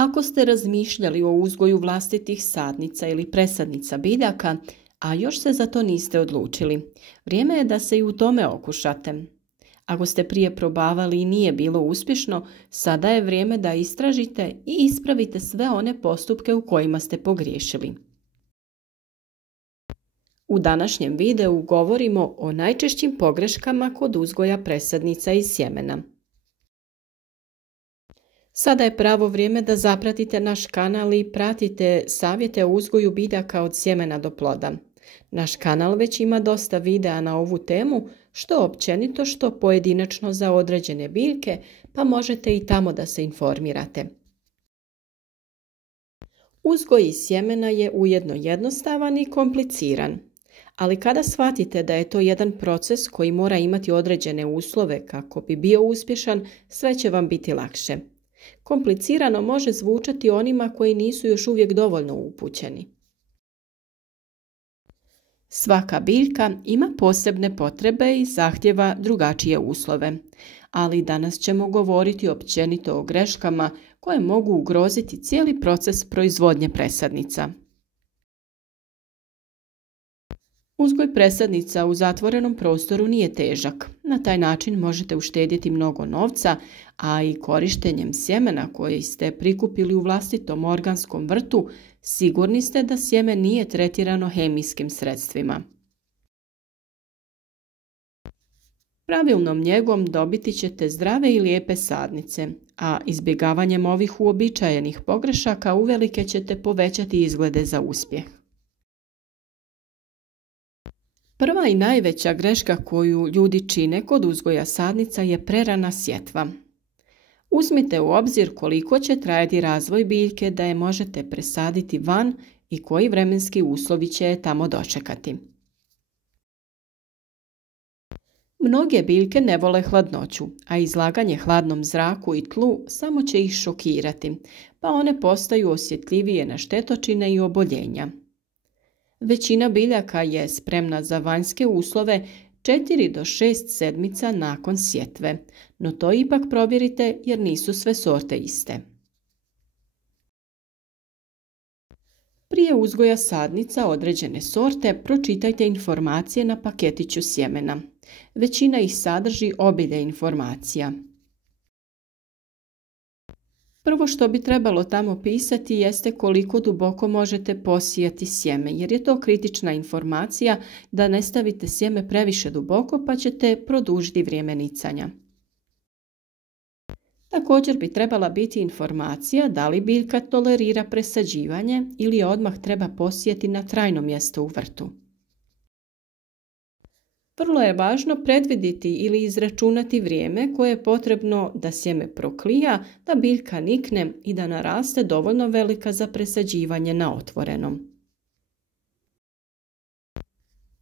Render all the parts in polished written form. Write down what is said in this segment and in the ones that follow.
Ako ste razmišljali o uzgoju vlastitih sadnica ili presadnica biljaka, a još se za to niste odlučili, vrijeme je da se i u tome okušate. Ako ste prije probavali i nije bilo uspješno, sada je vrijeme da istražite i ispravite sve one postupke u kojima ste pogriješili. U današnjem videu govorimo o najčešćim pogreškama kod uzgoja presadnica iz sjemena. Sada je pravo vrijeme da zapratite naš kanal i pratite savjete o uzgoju biljaka od sjemena do ploda. Naš kanal već ima dosta videa na ovu temu, što općenito, što pojedinačno za određene biljke, pa možete i tamo da se informirate. Uzgoj iz sjemena je ujedno jednostavan i kompliciran, ali kada shvatite da je to jedan proces koji mora imati određene uslove kako bi bio uspješan, sve će vam biti lakše. Komplicirano može zvučati onima koji nisu još uvijek dovoljno upućeni. Svaka biljka ima posebne potrebe i zahtjeva drugačije uslove, ali danas ćemo govoriti općenito o greškama koje mogu ugroziti cijeli proces proizvodnje presadnica. Uzgoj presadnica u zatvorenom prostoru nije težak. Na taj način možete uštedjeti mnogo novca, a i korištenjem sjemena koje ste prikupili u vlastitom organskom vrtu, sigurni ste da sjeme nije tretirano hemijskim sredstvima. Pravilnom njegom dobiti ćete zdrave i lijepe sadnice, a izbjegavanjem ovih uobičajenih pogrešaka uvelike ćete povećati izglede za uspjeh. Prva i najveća greška koju ljudi čine kod uzgoja sadnica je prerana sjetva. Uzmite u obzir koliko će trajati razvoj biljke da je možete presaditi van i koji vremenski uslovi će je tamo dočekati. Mnoge biljke ne vole hladnoću, a izlaganje hladnom zraku i tlu samo će ih šokirati, pa one postaju osjetljivije na štetočine i oboljenja. Većina biljaka je spremna za vanjske uslove 4 do 6 sedmica nakon sjetve, no to ipak provjerite jer nisu sve sorte iste. Prije uzgoja sadnica određene sorte pročitajte informacije na paketiću sjemena. Većina ih sadrži obilje informacija. Prvo što bi trebalo tamo pisati jeste koliko duboko možete posijati sjeme, jer je to kritična informacija da ne stavite sjeme previše duboko pa ćete produžiti vrijeme nicanja. Također bi trebala biti informacija da li biljka tolerira presađivanje ili odmah treba posijati na trajno mjesto u vrtu. Vrlo je važno predvidjeti ili izračunati vrijeme koje je potrebno da sjeme proklija, da biljka nikne i da naraste dovoljno velika za presađivanje na otvorenom.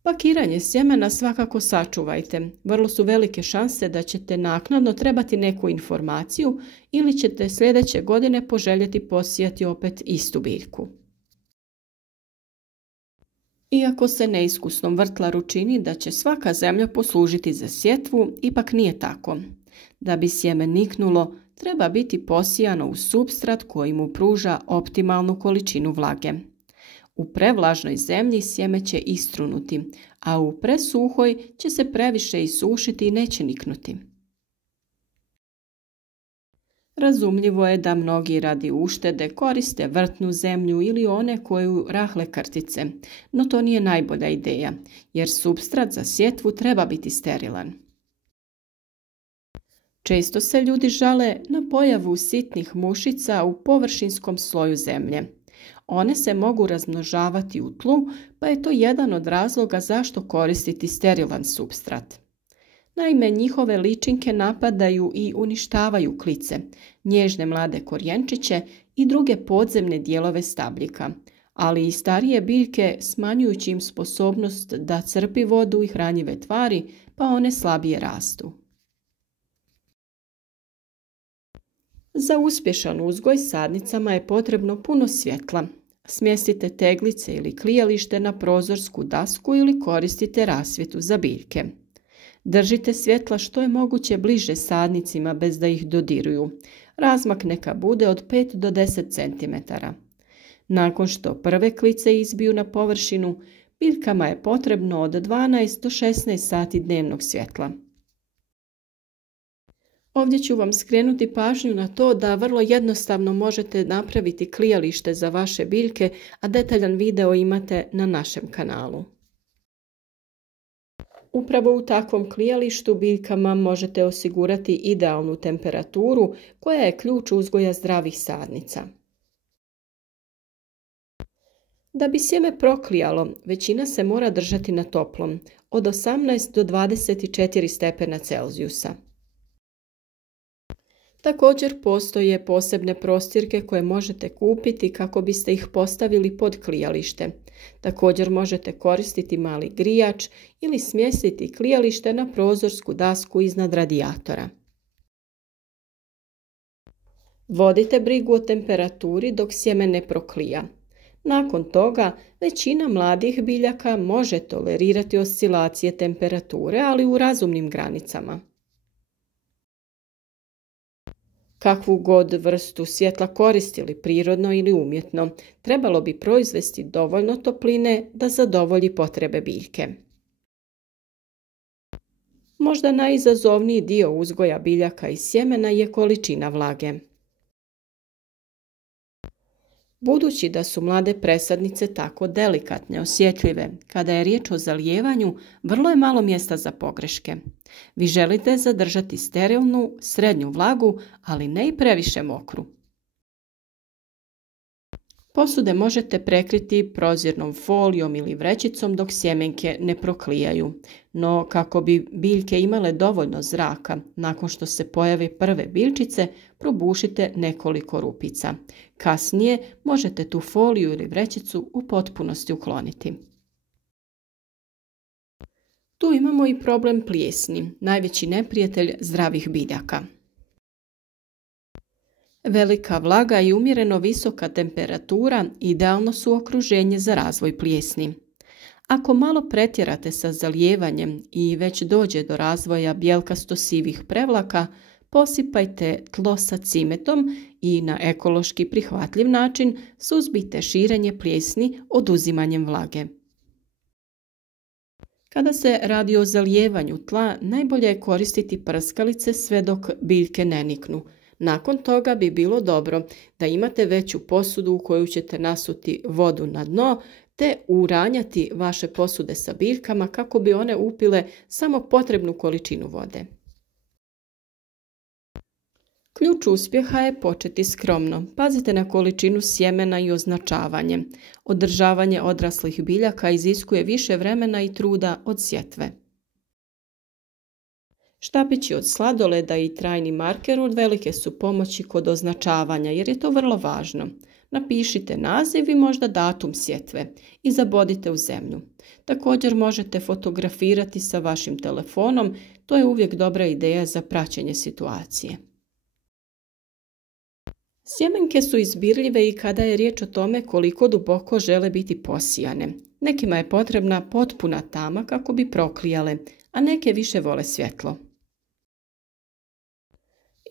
Pakiranje sjemena svakako sačuvajte. Vrlo su velike šanse da ćete naknadno trebati neku informaciju ili ćete sljedeće godine poželjeti posijati opet istu biljku. Iako se neiskusnom vrtlaru čini da će svaka zemlja poslužiti za sjetvu, ipak nije tako. Da bi sjeme niknulo, treba biti posijano u supstrat koji mu pruža optimalnu količinu vlage. U prevlažnoj zemlji sjeme će istrunuti, a u presuhoj će se previše isušiti i neće niknuti. Razumljivo je da mnogi radi uštede koriste vrtnu zemlju ili one koju rahle krtice, no to nije najbolja ideja, jer supstrat za sjetvu treba biti sterilan. Često se ljudi žale na pojavu sitnih mušica u površinskom sloju zemlje. One se mogu razmnožavati u tlu, pa je to jedan od razloga zašto koristiti sterilan supstrat. Naime, njihove ličinke napadaju i uništavaju klice, nježne mlade korijenčiće i druge podzemne dijelove stabljika, ali i starije biljke smanjujući im sposobnost da crpi vodu i hranjive tvari, pa one slabije rastu. Za uspješan uzgoj sadnicama je potrebno puno svjetla. Smjestite teglice ili klijalište na prozorsku dasku ili koristite rasvjetu za biljke. Držite svjetla što je moguće bliže sadnicima bez da ih dodiruju. Razmak neka bude od 5 do 10 cm. Nakon što prve klice izbiju na površinu, biljkama je potrebno od 12 do 16 sati dnevnog svjetla. Ovdje ću vam skrenuti pažnju na to da vrlo jednostavno možete napraviti klijalište za vaše biljke, a detaljan video imate na našem kanalu. Upravo u takvom klijalištu biljkama možete osigurati idealnu temperaturu koja je ključ uzgoja zdravih sadnica. Da bi sjeme proklijalo, većina se mora držati na toplom, od 18 do 24 stepena Celzijusa. Također postoje posebne prostirke koje možete kupiti kako biste ih postavili pod klijalište. Također možete koristiti mali grijač ili smjestiti klijalište na prozorsku dasku iznad radijatora. Vodite brigu o temperaturi dok sjeme ne proklija. Nakon toga, većina mladih biljaka može tolerirati oscilacije temperature, ali u razumnim granicama. Kakvu god vrstu svjetla koristili, prirodno ili umjetno, trebalo bi proizvesti dovoljno topline da zadovolji potrebe biljke. Možda najizazovniji dio uzgoja biljaka i sjemena je količina vlage. Budući da su mlade presadnice tako delikatne, osjetljive, kada je riječ o zalijevanju, vrlo je malo mjesta za pogreške. Vi želite zadržati sterilnu, srednju vlagu, ali ne i previše mokru. Posude možete prekriti prozirnom folijom ili vrećicom dok sjemenke ne proklijaju, no kako bi biljke imale dovoljno zraka, nakon što se pojave prve biljčice, probušite nekoliko rupica. Kasnije možete tu foliju ili vrećicu u potpunosti ukloniti. Tu imamo i problem plijesni, najveći neprijatelj zdravih biljaka. Velika vlaga i umjereno visoka temperatura idealno su okruženje za razvoj plijesni. Ako malo pretjerate sa zalijevanjem i već dođe do razvoja bjelkasto-sivih prevlaka, posipajte tlo sa cimetom i na ekološki prihvatljiv način suzbijte širenje plijesni oduzimanjem vlage. Kada se radi o zalijevanju tla, najbolje je koristiti prskalice sve dok biljke ne niknu. Nakon toga bi bilo dobro da imate veću posudu u koju ćete nasuti vodu na dno te uranjati vaše posude sa biljkama kako bi one upile samo potrebnu količinu vode. Ključ uspjeha je početi skromno. Pazite na količinu sjemena i označavanje. Održavanje odraslih biljaka iziskuje više vremena i truda od sjetve. Štapići od sladoleda i trajni marker od velike su pomoći kod označavanja jer je to vrlo važno. Napišite naziv i možda datum sjetve i zabodite u zemlju. Također možete fotografirati sa vašim telefonom, to je uvijek dobra ideja za praćenje situacije. Sjemenke su izbirljive i kada je riječ o tome koliko duboko žele biti posijane. Nekima je potrebna potpuna tama kako bi proklijale, a neke više vole svjetlo.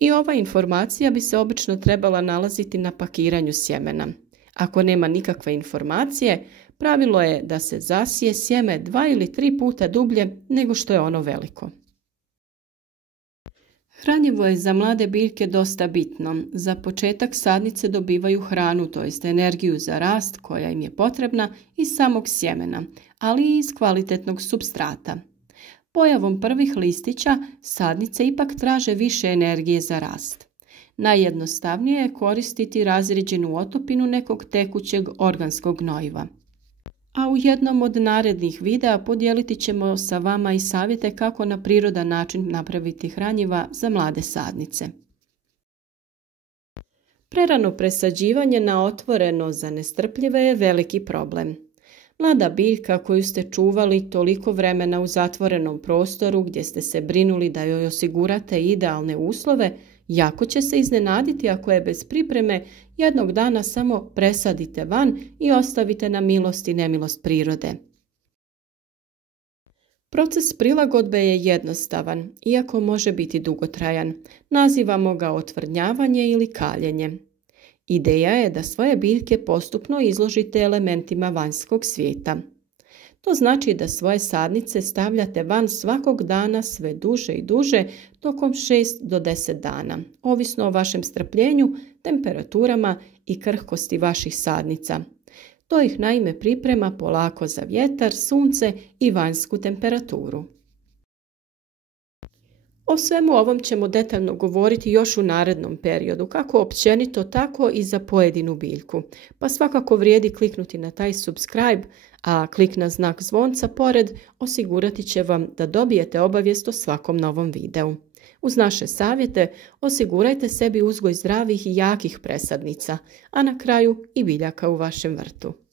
I ova informacija bi se obično trebala nalaziti na pakiranju sjemena. Ako nema nikakve informacije, pravilo je da se zasije sjeme 2 ili 3 puta dublje nego što je ono veliko. Hranjivo je za mlade biljke dosta bitno. Za početak sadnice dobivaju hranu, to jest energiju za rast koja im je potrebna iz samog sjemena, ali i iz kvalitetnog supstrata. Pojavom prvih listića sadnice ipak traže više energije za rast. Najjednostavnije je koristiti razrijeđenu otopinu nekog tekućeg organskog gnojiva. A u jednom od narednih videa podijeliti ćemo sa vama i savjete kako na prirodan način napraviti hranjiva za mlade sadnice. Prerano presađivanje na otvoreno za nestrpljive je veliki problem. Mlada biljka koju ste čuvali toliko vremena u zatvorenom prostoru gdje ste se brinuli da joj osigurate idealne uslove, jako će se iznenaditi ako je bez pripreme jednog dana samo presadite van i ostavite na milost i nemilost prirode. Proces prilagodbe je jednostavan, iako može biti dugotrajan. Nazivamo ga otvrdnjavanje ili kaljenje. Ideja je da svoje biljke postupno izložite elementima vanjskog svijeta. To znači da svoje sadnice stavljate van svakog dana sve duže i duže tokom 6 do 10 dana, ovisno o vašem strpljenju, temperaturama i krhkosti vaših sadnica. To ih naime priprema polako za vjetar, sunce i vanjsku temperaturu. O svemu ovom ćemo detaljno govoriti još u narednom periodu, kako općenito, tako i za pojedinu biljku. Pa svakako vrijedi kliknuti na taj subscribe, a klik na znak zvonca pored osigurati će vam da dobijete obavijest o svakom novom videu. Uz naše savjete osigurajte sebi uzgoj zdravih i jakih presadnica, a na kraju i biljaka u vašem vrtu.